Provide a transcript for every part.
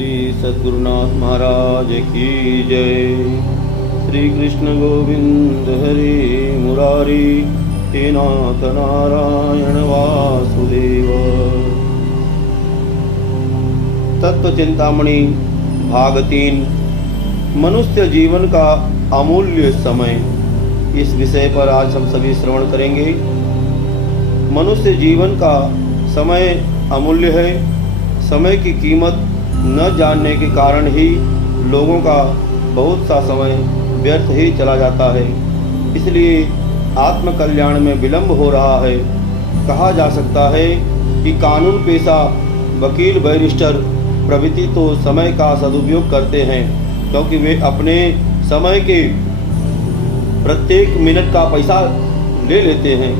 श्री सद्गुरुनाथ महाराज की जय। श्री कृष्ण गोविंद हरि मुरारी हे नाथ नारायण वासुदेव। तत्व चिंतामणि भाग 3 मनुष्य जीवन का अमूल्य समय। इस विषय पर आज हम सभी श्रवण करेंगे। मनुष्य जीवन का समय अमूल्य है। समय की कीमत न जानने के कारण ही लोगों का बहुत सा समय व्यर्थ ही चला जाता है। इसलिए आत्म कल्याण में विलंब हो रहा है। कहा जा सकता है कि कानून पेशा वकील बैरिस्टर प्रभृति तो समय का सदुपयोग करते हैं, क्योंकि वे अपने समय के प्रत्येक मिनट का पैसा ले लेते हैं।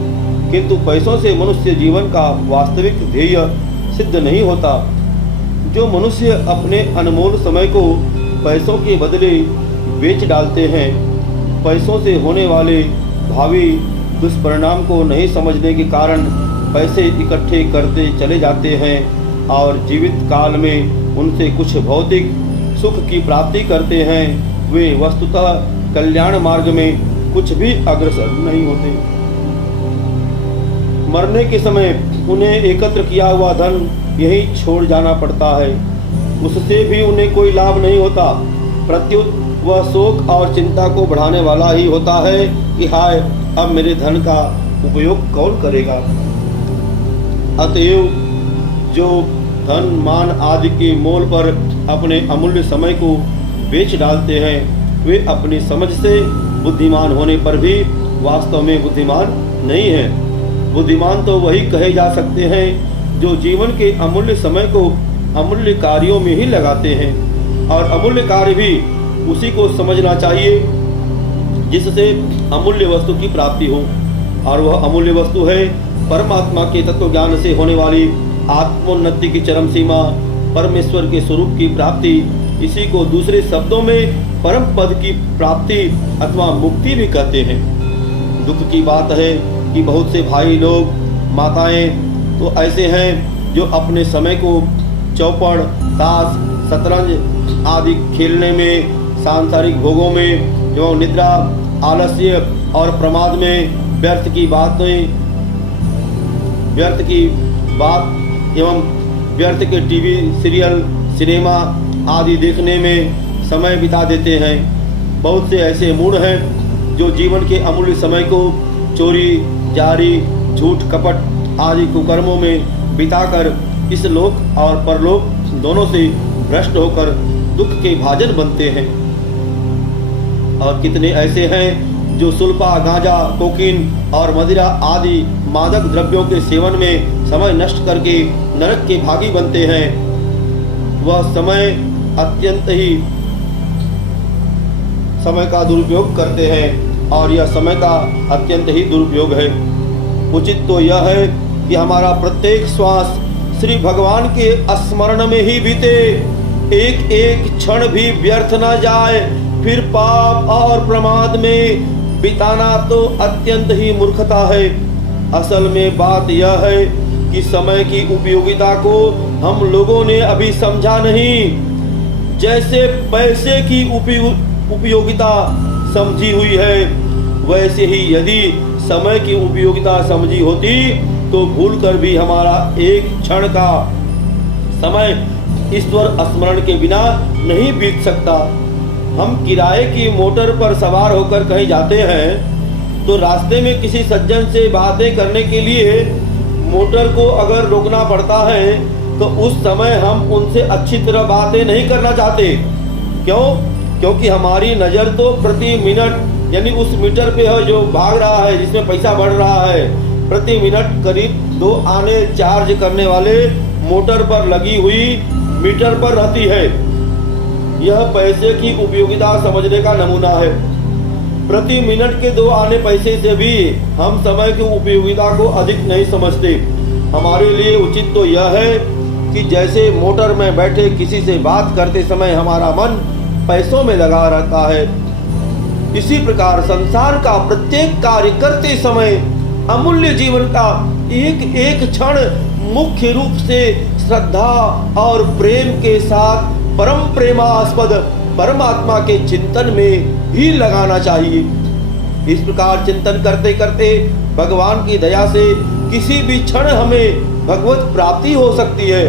किंतु पैसों से मनुष्य जीवन का वास्तविक ध्येय सिद्ध नहीं होता। जो मनुष्य अपने अनमोल समय को पैसों के बदले बेच डालते हैं, पैसों से होने वाले भावी दुष्परिणाम को नहीं समझने के कारण पैसे इकट्ठे करते चले जाते हैं और जीवित काल में उनसे कुछ भौतिक सुख की प्राप्ति करते हैं, वे वस्तुतः कल्याण मार्ग में कुछ भी अग्रसर नहीं होते। मरने के समय उन्हें एकत्र किया हुआ धन यही छोड़ जाना पड़ता है। उससे भी उन्हें कोई लाभ नहीं होता, प्रत्युत वह शोक और चिंता को बढ़ाने वाला ही होता है कि हाय, अब मेरे धन का उपयोग कौन करेगा। अतएव जो धन मान आदि के मोल पर अपने अमूल्य समय को बेच डालते हैं, वे अपनी समझ से बुद्धिमान होने पर भी वास्तव में बुद्धिमान नहीं है। बुद्धिमान तो वही कहे जा सकते हैं जो जीवन के अमूल्य समय को अमूल्य कार्यों में ही लगाते हैं, और अमूल्य कार्य भी उसी को समझना चाहिए जिससे अमूल्य वस्तु की प्राप्ति हो। और वह अमूल्य वस्तु है परमात्मा के तत्व ज्ञान से होने वाली आत्मोन्नति की चरम सीमा, परमेश्वर के स्वरूप की प्राप्ति। इसी को दूसरे शब्दों में परम पद की प्राप्ति अथवा मुक्ति भी कहते हैं। दुख की बात है कि बहुत से भाई लोग, माताएं तो ऐसे हैं जो अपने समय को चौपड़, ताश, शतरंज आदि खेलने में, सांसारिक भोगों में एवं निद्रा, आलस्य और प्रमाद में व्यर्थ की बात एवं व्यर्थ के टीवी सीरियल, सिनेमा आदि देखने में समय बिता देते हैं। बहुत से ऐसे मूढ़ हैं जो जीवन के अमूल्य समय को चोरी, जारी, झूठ, कपट आदि कुकर्मों में बिताकर इस लोक और परलोक दोनों से भ्रष्ट होकर दुख के भाजन बनते हैं। और कितने ऐसे हैं जो सुल्फा, गांजा, कोकीन और मदिरा आदि मादक द्रव्यों के सेवन में समय नष्ट करके नरक के भागी बनते हैं। वह अत्यंत ही समय का दुरुपयोग करते हैं, और यह समय का अत्यंत ही दुरुपयोग है। उचित तो यह है कि हमारा प्रत्येक श्वास श्री भगवान के स्मरण में ही बीते, एक एक क्षण भी व्यर्थ न जाए। फिर पाप और प्रमाद में बिताना तो अत्यंत ही मूर्खता है। असल में बात यह है कि समय की उपयोगिता को हम लोगों ने अभी समझा नहीं। जैसे पैसे की उपयोगिता समझी हुई है, वैसे ही यदि समय की उपयोगिता समझी होती तो भूलकर भी हमारा एक क्षण का समय ईश्वर स्मरण के बिना नहीं बीत सकता। हम किराए की मोटर पर सवार होकर कहीं जाते हैं तो रास्ते में किसी सज्जन से बातें करने के लिए मोटर को अगर रोकना पड़ता है तो उस समय हम उनसे अच्छी तरह बातें नहीं करना चाहते। क्यों? क्योंकि हमारी नज़र तो प्रति मिनट यानी उस मीटर पे है जो भाग रहा है, जिसमें पैसा बढ़ रहा है। प्रति मिनट करीब 2 आने चार्ज करने वाले मोटर पर लगी हुई मीटर पर रहती है। यह पैसे की उपयोगिता समझने का नमूना है। प्रति मिनट के 2 आने पैसे से भी हम समय की उपयोगिता को अधिक नहीं समझते। हमारे लिए उचित तो यह है कि जैसे मोटर में बैठे किसी से बात करते समय हमारा मन पैसों में लगा रहता है, इसी प्रकार संसार का प्रत्येक कार्य करते समय अमूल्य जीवन का एक एक क्षण मुख्य रूप से श्रद्धा और प्रेम के साथ परम प्रेमास्पद परमात्मा के चिंतन में ही लगाना चाहिए। इस प्रकार चिंतन करते करते भगवान की दया से किसी भी क्षण हमें भगवत प्राप्ति हो सकती है।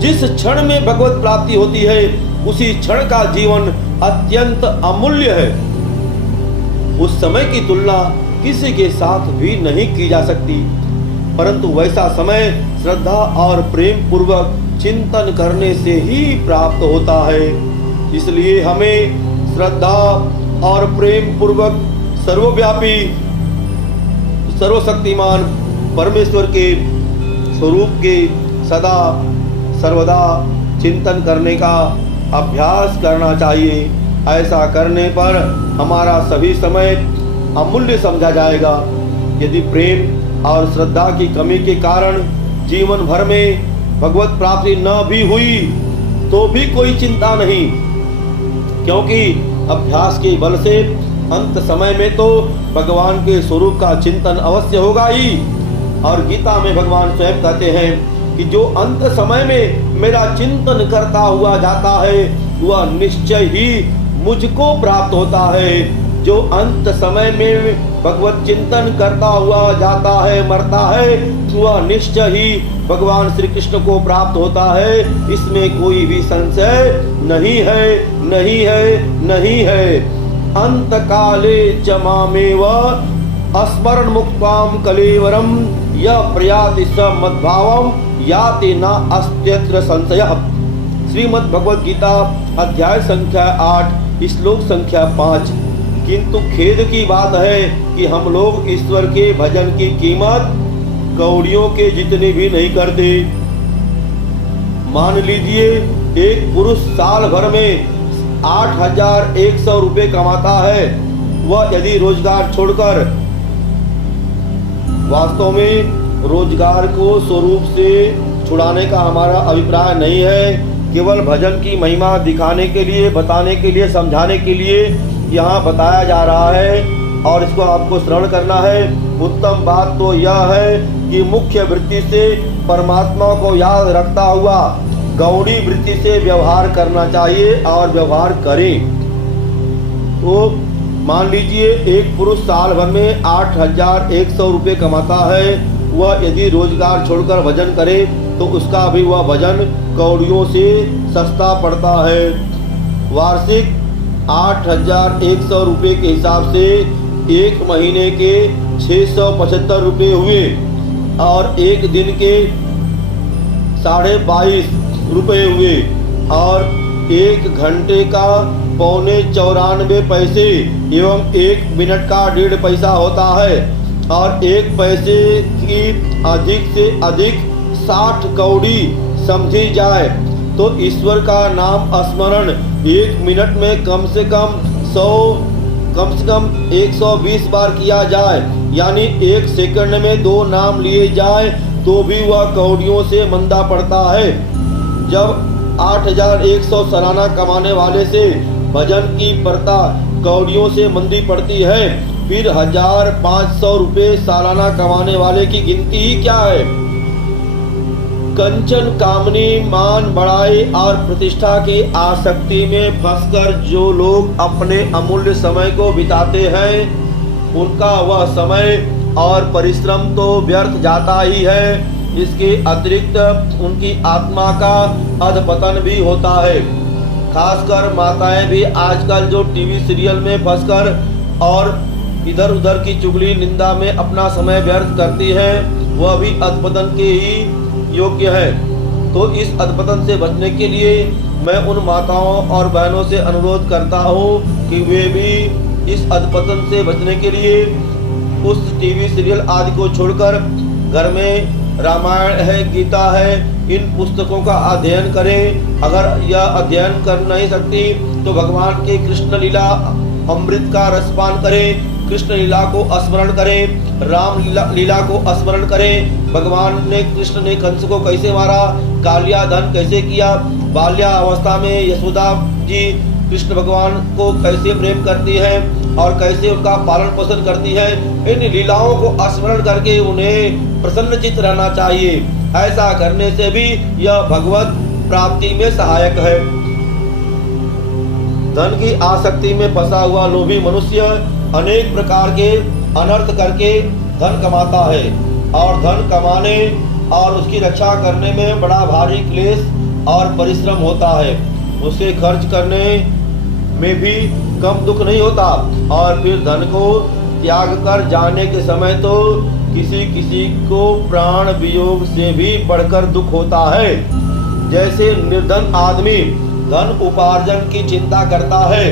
जिस क्षण में भगवत प्राप्ति होती है उसी क्षण का जीवन अत्यंत अमूल्य है। उस समय की तुलना किसी के साथ भी नहीं की जा सकती, परंतु वैसा समय श्रद्धा और प्रेम पूर्वक चिंतन करने से ही प्राप्त होता है। इसलिए हमें श्रद्धा और प्रेम पूर्वक सर्वव्यापी सर्वशक्तिमान परमेश्वर के स्वरूप के सदा सर्वदा चिंतन करने का अभ्यास करना चाहिए। ऐसा करने पर हमारा सभी समय अमूल्य समझा जाएगा। यदि प्रेम और श्रद्धा की कमी के कारण जीवन भर में भगवत प्राप्ति न भी हुई तो भी कोई चिंता नहीं, क्योंकि अभ्यास के बल से अंत समय में तो भगवान के स्वरूप का चिंतन अवश्य होगा ही। और गीता में भगवान स्वयं कहते हैं कि जो अंत समय में मेरा चिंतन करता हुआ जाता है वह निश्चय ही मुझको प्राप्त होता है। जो अंत समय में भगवत चिंतन करता हुआ जाता है मरता है वह निश्चय ही भगवान श्री कृष्ण को प्राप्त होता है। इसमें कोई भी संशय नहीं है, नहीं है, नहीं है। अंत काले च मामेव स्मरण मुक्ताम कलेवरम यह प्रयाति स मद्भावम याति न अस्त्यत्र संशयः। श्रीमद् भगवद गीता अध्याय संख्या 8 श्लोक संख्या 5। किंतु खेद की बात है कि हम लोग ईश्वर के भजन की कीमत कौड़ियों के जितने भी नहीं करते। मान लीजिए एक पुरुष साल भर में 8,100 रुपये कमाता है। वह यदि रोजगार छोड़कर, वास्तव में रोजगार को स्वरूप से छुड़ाने का हमारा अभिप्राय नहीं है, केवल भजन की महिमा दिखाने के लिए, बताने के लिए, समझाने के लिए यहाँ बताया जा रहा है और इसको आपको श्रवण करना है। उत्तम बात तो यह है कि मुख्य वृत्ति से परमात्मा को याद रखता हुआ गौड़ी वृत्ति से व्यवहार करना चाहिए और व्यवहार करें। तो मान लीजिए एक पुरुष साल भर में 8,100 रुपये कमाता है। वह यदि रोजगार छोड़कर भजन करे तो उसका भी वह भजन कौड़ियों से सस्ता पड़ता है। वार्षिक 8,100 रुपये के हिसाब से एक महीने के 675 रुपये हुए और एक दिन के 22.5 रुपये हुए और एक घंटे का 94 पैसे एवं एक मिनट का 1.5 पैसा होता है और एक पैसे की अधिक से अधिक 60 कौड़ी समझी जाए तो ईश्वर का नाम स्मरण एक मिनट में कम से कम 120 बार किया जाए, यानी एक सेकंड में 2 नाम लिए जाए तो भी वह कौड़ियों से मंदा पड़ता है। जब 8,100 सालाना कमाने वाले से भजन की प्रथा कौड़ियों से मंदी पड़ती है, फिर 1,500 रुपये सालाना कमाने वाले की गिनती ही क्या है। कंचन कामनी, मान बढ़ाई और प्रतिष्ठा की आसक्ति में फंसकर जो लोग अपने अमूल्य समय को बिताते हैं उनका वह समय और परिश्रम तो व्यर्थ जाता ही है। इसके अतिरिक्त उनकी आत्मा का अधपतन भी होता है। खासकर माताएं भी आजकल जो टीवी सीरियल में फंसकर और इधर उधर की चुगली निंदा में अपना समय व्यर्थ करती हैं, वह भी अधपतन के ही योग्य है। तो इस अधपतन से बचने के लिए मैं उन माताओं और बहनों से अनुरोध करता हूँ कि वे भी इस अधपतन से बचने के लिए उस टीवी सीरियल आदि को छोड़कर घर में रामायण है, गीता है, इन पुस्तकों का अध्ययन करें। अगर यह अध्ययन कर नहीं सकती तो भगवान के कृष्ण लीला अमृत का रसपान करें, कृष्ण लीला को स्मरण करें, राम लीला को स्मरण करें। भगवान ने, कृष्ण ने कंस को कैसे मारा, कालियाधन कैसे किया, बाल्यावस्था में यशोदा जी कृष्ण भगवान को कैसे प्रेम करती है और कैसे उनका पालन पोषण करती है। इन लीलाओं को स्मरण करके उन्हें प्रसन्नचित्त रहना चाहिए। ऐसा करने से भी यह भगवत प्राप्ति में सहायक है। धन की आसक्ति में फंसा हुआ लोभी मनुष्य अनेक प्रकार के अनर्थ करके धन कमाता है और धन कमाने और उसकी रक्षा करने में बड़ा भारी क्लेश और परिश्रम होता है। उसे खर्च करने में भी कम दुख नहीं होता और फिर धन को त्याग कर जाने के समय तो किसी किसी को प्राण वियोग से भी बढ़कर दुख होता है। जैसे निर्धन आदमी धन उपार्जन की चिंता करता है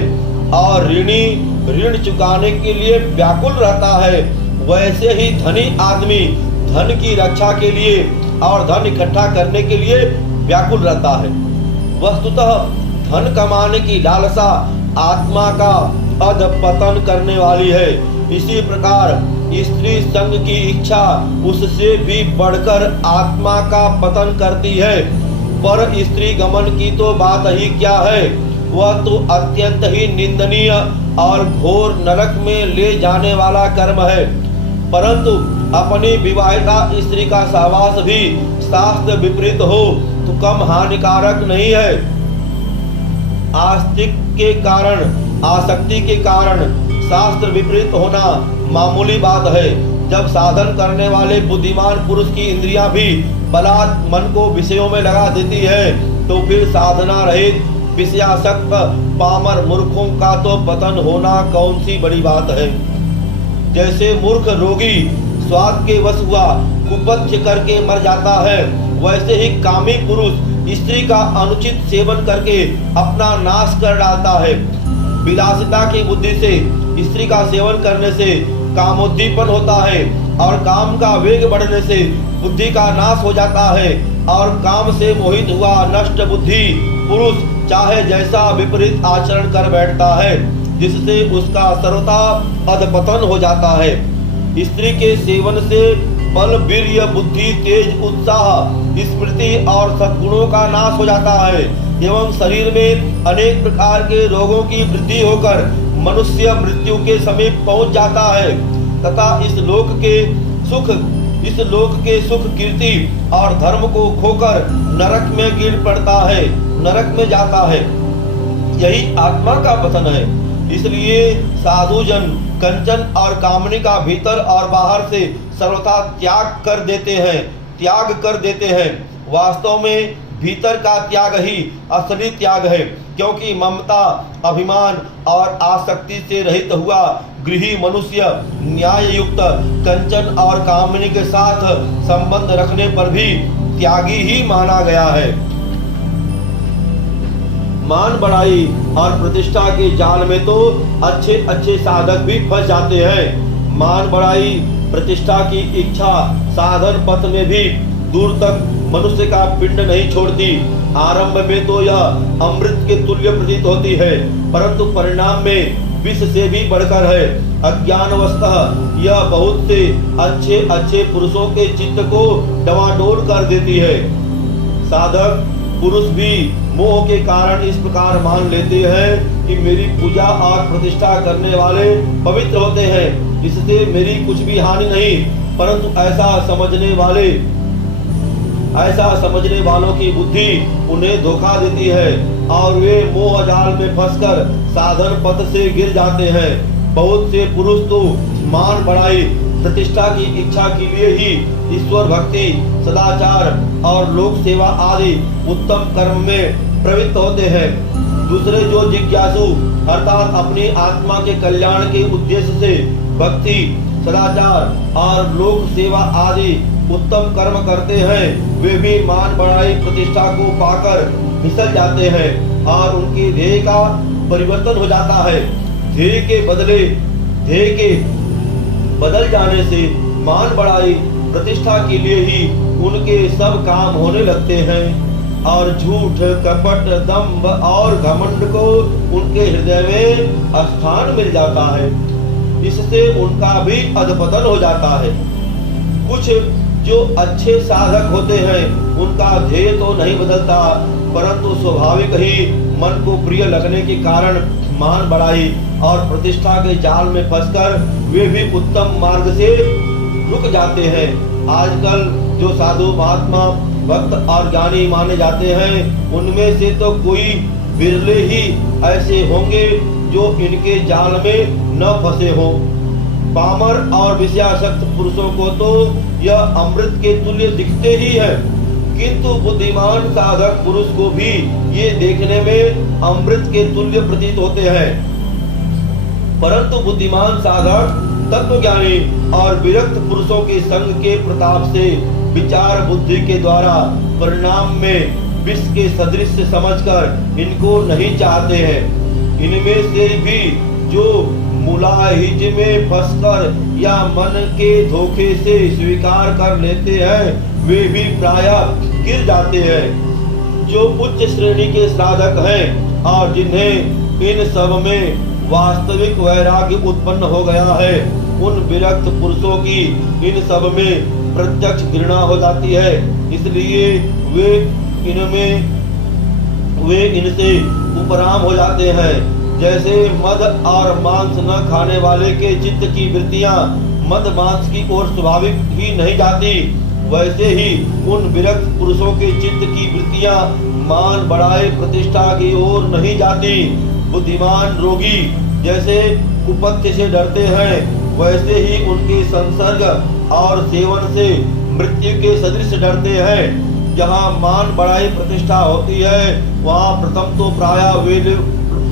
और ऋणी ऋण चुकाने के लिए व्याकुल रहता है, वैसे ही धनी आदमी धन की रक्षा के लिए और धन इकट्ठा करने के लिए व्याकुल रहता है। वस्तुतः धन कमाने की लालसा आत्मा का अधपतन करने वाली है। इसी प्रकार स्त्री संग की इच्छा उससे भी बढ़कर आत्मा का पतन करती है। पर स्त्री गमन की तो बात ही क्या है, वह तो अत्यंत ही निंदनीय और घोर नरक में ले जाने वाला कर्म है। परंतु अपनी विवाहिता स्त्री का सहवास भी शास्त्र विपरीत हो तो कम हानिकारक नहीं है। आसक्ति के कारण शास्त्र विपरीत होना मामूली बात है। जब साधन करने वाले बुद्धिमान पुरुष की इंद्रियां भी बलात् मन को विषयों में लगा देती है तो फिर साधना रहित विषयासक्त पामर मूर्खों का तो पतन होना कौन सी बड़ी बात है। जैसे मूर्ख रोगी स्वाद के वश हुआ कुपथ्य करके मर जाता है, वैसे ही कामी पुरुष स्त्री का अनुचित सेवन करके अपना नाश कर डालता है। विलासिता की बुद्धि से स्त्री का सेवन करने से कामोद्दीपन होता है और काम का वेग बढ़ने से बुद्धि का नाश हो जाता है और काम से मोहित हुआ नष्ट बुद्धि पुरुष चाहे जैसा विपरीत आचरण कर बैठता है, जिससे उसका सर्वथा अधपतन हो जाता है। स्त्री के सेवन से बल वीर्य बुद्धि तेज उत्साह स्मृति और सद्गुणों का नाश हो जाता है एवं शरीर में अनेक प्रकार के रोगों की वृद्धि होकर मनुष्य मृत्यु के समीप पहुंच जाता है तथा इस लोक के सुख कीर्ति और धर्म को खोकर नरक में गिर पड़ता है, नरक में जाता है। यही आत्मा का पतन है। इसलिए साधु जन कंचन और कामनी का भीतर और बाहर से सर्वथा त्याग कर देते हैं। वास्तव में भीतर का त्याग ही असली त्याग है, क्योंकि ममता अभिमान और आसक्ति से रहित हुआ गृही मनुष्य न्याय युक्त कंचन और कामनी के साथ संबंध रखने पर भी त्यागी ही माना गया है। मान बढ़ाई और प्रतिष्ठा के जाल में तो अच्छे साधक भी फंस जाते हैं। मान बढ़ाई प्रतिष्ठा की इच्छा साधन पथ में भी दूर तक मनुष्य का पिंड नहीं छोड़ती। आरंभ में तो यह अमृत के तुल्य प्रतीत होती है, परंतु परिणाम में विष से भी बढ़कर है। अज्ञानवशतः यह बहुत से अच्छे पुरुषों के चित्त को डवाडोल कर देती है। साधक पुरुष भी मोह के कारण इस प्रकार मान लेते हैं कि मेरी पूजा और प्रतिष्ठा करने वाले पवित्र होते हैं, इससे मेरी कुछ भी हानि नहीं। परंतु ऐसा समझने वालों की बुद्धि उन्हें धोखा देती है और वे मोह जाल में फंसकर साधन पथ से गिर जाते हैं। बहुत से पुरुष तो मान बढ़ाई प्रतिष्ठा की इच्छा के लिए ही ईश्वर भक्ति सदाचार और लोक सेवा आदि उत्तम कर्म में प्रवृत्त होते हैं। दूसरे जो जिज्ञासु अर्थात अपनी आत्मा के कल्याण के उद्देश्य से भक्ति सदाचार और लोक सेवा आदि उत्तम कर्म करते हैं, वे भी मान बढ़ाई प्रतिष्ठा को पाकर फिसल जाते हैं और उनकी ध्येय का परिवर्तन हो जाता है। ध्येय के बदल जाने से मान बढ़ाई प्रतिष्ठा के लिए ही उनके सब काम होने लगते हैं और झूठ कपट दंभ और घमंड को उनके हृदय में स्थान मिल जाता है। इससे उनका भी अधपतन हो जाता है। कुछ जो अच्छे साधक होते हैं उनका ध्येय तो नहीं बदलता, परंतु स्वाभाविक ही मन को प्रिय लगने के कारण मान बढ़ाई और प्रतिष्ठा के जाल में फंसकर वे भी उत्तम मार्ग से रुक जाते हैं। आजकल जो साधु महात्मा भक्त और ज्ञानी माने जाते हैं, उनमें से तो कोई बिरले ही ऐसे होंगे जो इनके जाल में न फंसे हों। पामर और विषयासक्त पुरुषों को तो यह अमृत के तुल्य दिखते ही है, किंतु बुद्धिमान साधक पुरुष को भी ये देखने में अमृत के तुल्य प्रतीत होते हैं। परंतु बुद्धिमान साधक तत्वज्ञानी और विरक्त पुरुषों के संग के प्रताप से विचार बुद्धि के द्वारा परिणाम में विष के सदृश समझकर इनको नहीं चाहते हैं। इनमें से भी जो मुलाहिज में फंसकर या मन के धोखे से स्वीकार कर लेते हैं वे भी प्रायः गिर जाते हैं। जो उच्च श्रेणी के साधक हैं और जिन्हें इन सब में वास्तविक वैराग्य उत्पन्न हो गया है, उन विरक्त पुरुषों की इन सब में प्रत्यक्ष घृणा हो जाती है। इसलिए वे इनसे उपराम हो जाते हैं। जैसे मद और मांस न खाने वाले के चित्त की वृत्तियां मद मांस की ओर स्वाभाविक ही नहीं जाती, वैसे ही उन विरक्त पुरुषों के चित्त की वृत्तियां मान बढ़ाए प्रतिष्ठा की ओर नहीं जाती। बुद्धिमान रोगी जैसे कुपथ्य से डरते हैं, वैसे ही उनके संसर्ग और सेवन से मृत्यु के सदृश डरते हैं। जहाँ मान बढ़ाई प्रतिष्ठा होती है वहाँ प्रथम तो प्रायः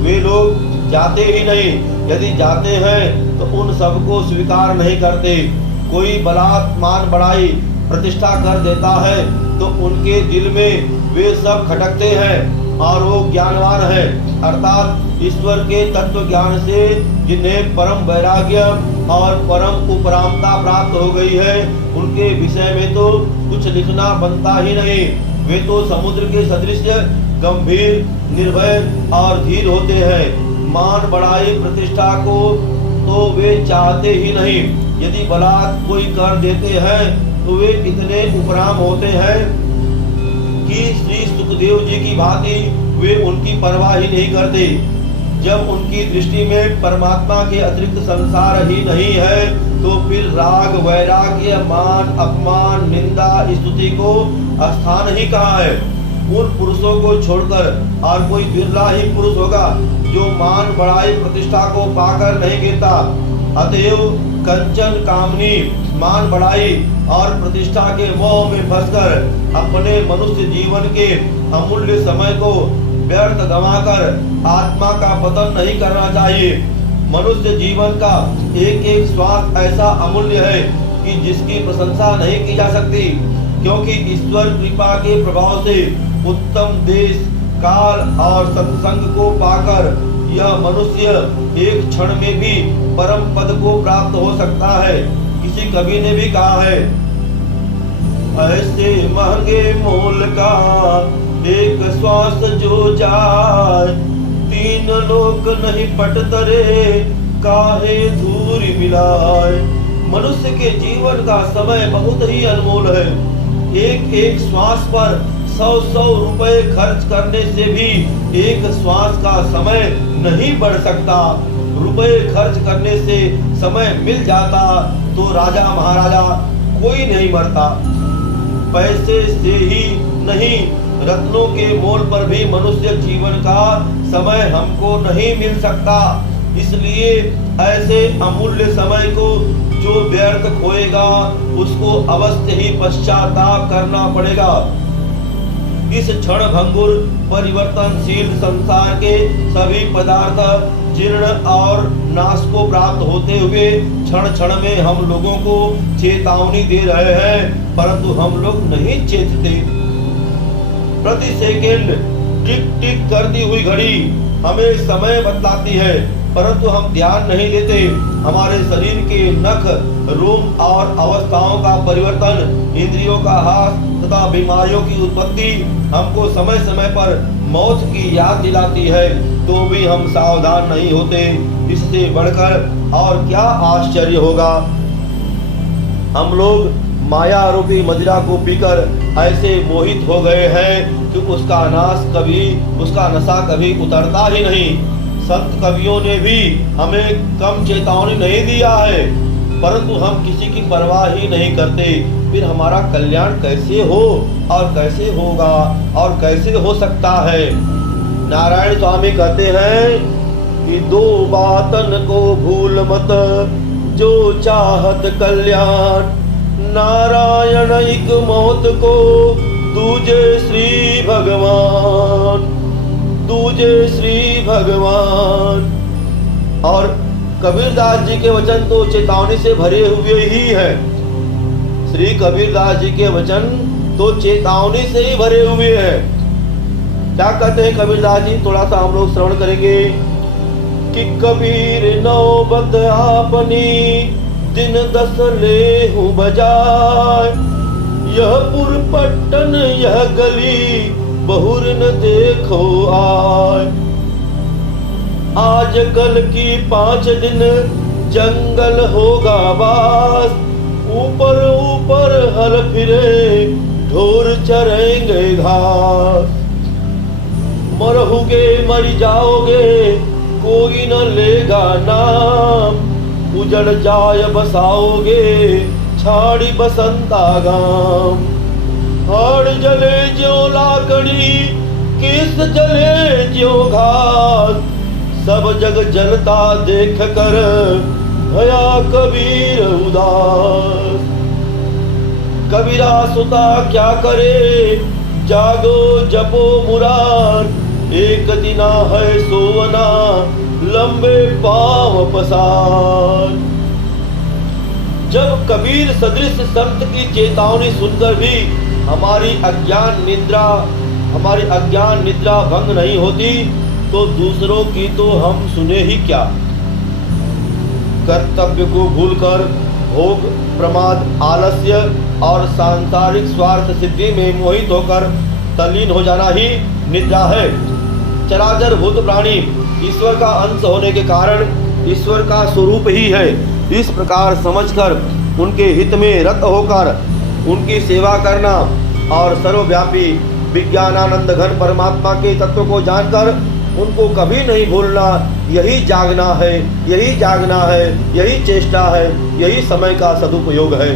वे लोग जाते ही नहीं। यदि जाते हैं तो उन सबको स्वीकार नहीं करते। कोई बलात् मान बढ़ाई प्रतिष्ठा कर देता है तो उनके दिल में वे सब खटकते हैं और वो ज्ञानवान है, अर्थात ईश्वर के तत्व ज्ञान से जिन्हें परम वैराग्य और परम उपरामता प्राप्त हो गई है, उनके विषय में तो कुछ लिखना बनता ही नहीं। वे तो समुद्र के सदृश गंभीर, निर्भय और धीर होते हैं। मान बढ़ाई प्रतिष्ठा को तो वे चाहते ही नहीं। यदि बलात् कोई कर देते हैं तो वे इतने उपराम होते हैं कि श्री सुखदेव जी की भांति वे उनकी परवाह ही नहीं करते। जब उनकी दृष्टि में परमात्मा के अतिरिक्त संसार ही नहीं है तो फिर राग, वैराग्य, मान, अपमान, निंदा, स्तुति को स्थान ही कहाँ है। उन पुरुषों को छोड़कर और कोई बिरला ही पुरुष होगा जो मान बढ़ाई प्रतिष्ठा को पाकर नहीं गिरता। अतएव कंचन कामनी, मान बढ़ाई और प्रतिष्ठा के मोह में फंसकर अपने मनुष्य जीवन के अमूल्य समय को व्यर्थ गंवाकर आत्मा का पतन नहीं करना चाहिए। मनुष्य जीवन का एक एक श्वास ऐसा अमूल्य है कि जिसकी प्रशंसा नहीं की जा सकती, क्योंकि ईश्वर कृपा के प्रभाव से उत्तम देश, काल और सत्संग को पाकर यह मनुष्य एक क्षण में भी परम पद को प्राप्त हो सकता है। किसी कवि ने भी कहा है, ऐसे महंगे मोल का एक श्वास जो जाए, तीन लोक नहीं पटतरे काहे धूर मिलाए। मनुष्य के जीवन का समय बहुत ही अनमोल है। एक एक श्वास पर 100-100 रुपए खर्च करने से भी एक श्वास का समय नहीं बढ़ सकता। रुपए खर्च करने से समय मिल जाता तो राजा महाराजा कोई नहीं मरता। पैसे से ही नहीं, रत्नों के मोल पर भी मनुष्य जीवन का समय हमको नहीं मिल सकता। इसलिए ऐसे अमूल्य समय को जो व्यर्थ खोएगा उसको अवश्य ही पश्चाताप करना पड़ेगा। इस क्षण भंगुर परिवर्तनशील संसार के सभी पदार्थ जीर्ण और नाश को प्राप्त होते हुए क्षण क्षण में हम लोगों को चेतावनी दे रहे हैं, परंतु हम लोग नहीं चेतते। प्रति सेकंड टिक टिक करती हुई घड़ी हमें समय बतलाती है, परंतु हम ध्यान नहीं देते। हमारे शरीर के नख, रोम और अवस्थाओं का परिवर्तन, इंद्रियों का हास तथा बीमारियों की उत्पत्ति हमको समय समय पर मौत की याद दिलाती है, तो भी हम सावधान नहीं होते। इससे बढ़कर और क्या आश्चर्य होगा। हम लोग माया रूपी मदिरा को पीकर ऐसे मोहित हो गए हैं कि उसका नशा कभी उतरता ही नहीं। संत कवियों ने भी हमें कम चेतावनी नहीं दिया है, परंतु हम किसी की परवाह ही नहीं करते। फिर हमारा कल्याण कैसे हो और कैसे होगा और कैसे हो सकता है। नारायण स्वामी कहते हैं कि दो बातन को भूल मत, जो चाहत कल्याण। नारायण एक मौत को, दूजे श्री भगवान, दूजे श्री भगवान। और कबीरदास जी के वचन तो चेतावनी से भरे हुए ही है। श्री कबीरदास जी के वचन तो चेतावनी से ही भरे हुए हैं। क्या कहते हैं कबीरदास जी, थोड़ा सा हम लोग श्रवण करेंगे कि कबीर नौबत आपनी, दिन 10 लेहूं बजाय। यह पुर पट्टन यह गली, बहुर न देखो आय। आज कल की 5 दिन जंगल होगा बास, ऊपर ऊपर हल फिरे, ढोर चरेंगे घास। मरहुगे मर जाओगे, कोई न लेगा नाम, उजड़ जाय बसाओगे, छाड़ी बसंता गाम। हाड़ जले ज्यों लाकड़ी, किस जले ज्यों घास, सब जग जलता देख कर, भया कबीर उदास। कबीरा सुता क्या करे, जागो जपो मुरार, एक दिना है सोवना, लंबे पांव पसार। जब कबीर सदृश संत की चेतावनी सुनकर भी हमारी अज्ञान निद्रा भंग नहीं होती, तो दूसरों की तो हम सुने ही क्या। कर्तव्य को भूलकर भोग, प्रमाद, आलस्य और सांसारिक स्वार्थ सिद्धि में मोहित होकर तल्लीन हो जाना ही निद्रा है। चराचर भूत प्राणी ईश्वर का अंश होने के कारण ईश्वर का स्वरूप ही है। इस प्रकार समझकर उनके हित में रत होकर उनकी सेवा करना और सर्वव्यापी विज्ञानानंद घन परमात्मा के तत्व को जानकर उनको कभी नहीं भूलना, यही जागना है, यही जागना है, यही चेष्टा है, यही समय का सदुपयोग है।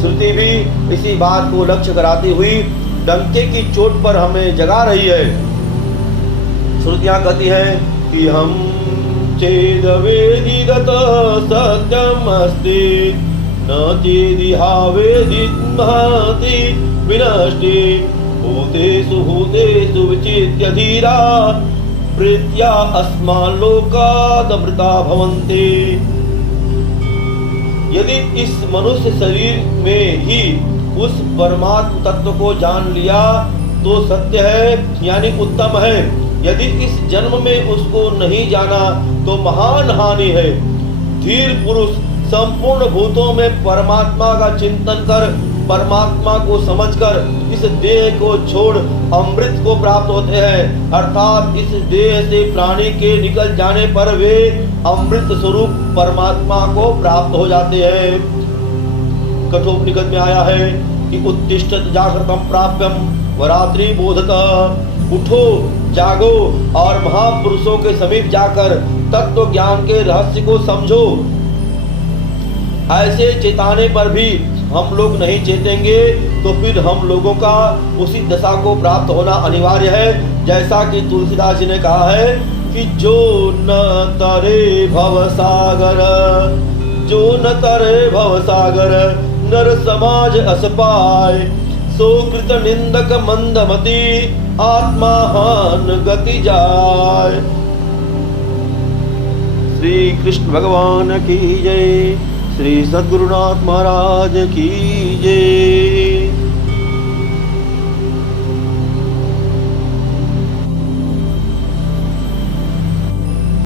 श्रुति भी इसी बात को लक्ष्य कराती हुई डंके की चोट पर हमें जगा रही है। श्रुतियां कहती हैं कि हम चेद वेदिगत सत्यम अस्ति, न चेदिहा वेदित महति विनष्टि। भूतेषु भूतेषु विचित्य धीरा, प्रीत्या अस्मान् लोकादमृता भवन्ति। यदि इस मनुष्य शरीर में ही उस परमात्म तत्व को जान लिया तो सत्य है, यानी उत्तम है। यदि इस जन्म में उसको नहीं जाना तो महान हानि है। धीर पुरुष संपूर्ण भूतों में परमात्मा का चिंतन कर, परमात्मा को समझकर इस देह को छोड़ अमृत को प्राप्त होते हैं। अर्थात इस देह से प्राणी के निकल जाने पर वे अमृत स्वरूप परमात्मा को प्राप्त हो जाते हैं। कठोपनिषद में आया है कि उत्तिष्ठत जागृतम प्राप्यम वरात्रि बोधत। उठो, जागो और महापुरुषों के समीप जाकर तत्व ज्ञान के रहस्य को समझो। ऐसे चेताने पर भी हम लोग नहीं चेतेंगे तो फिर हम लोगों का उसी दशा को प्राप्त होना अनिवार्य है। जैसा कि तुलसीदास जी ने कहा है कि जो न तरे भवसागर, जो न तरे भवसागर, नर समाज अस पाए। सो कृत निंदक मंदमति, आत्माहान गति जाय। श्री कृष्ण भगवान की जय। श्री सद्गुरुनाथ महाराज की जय।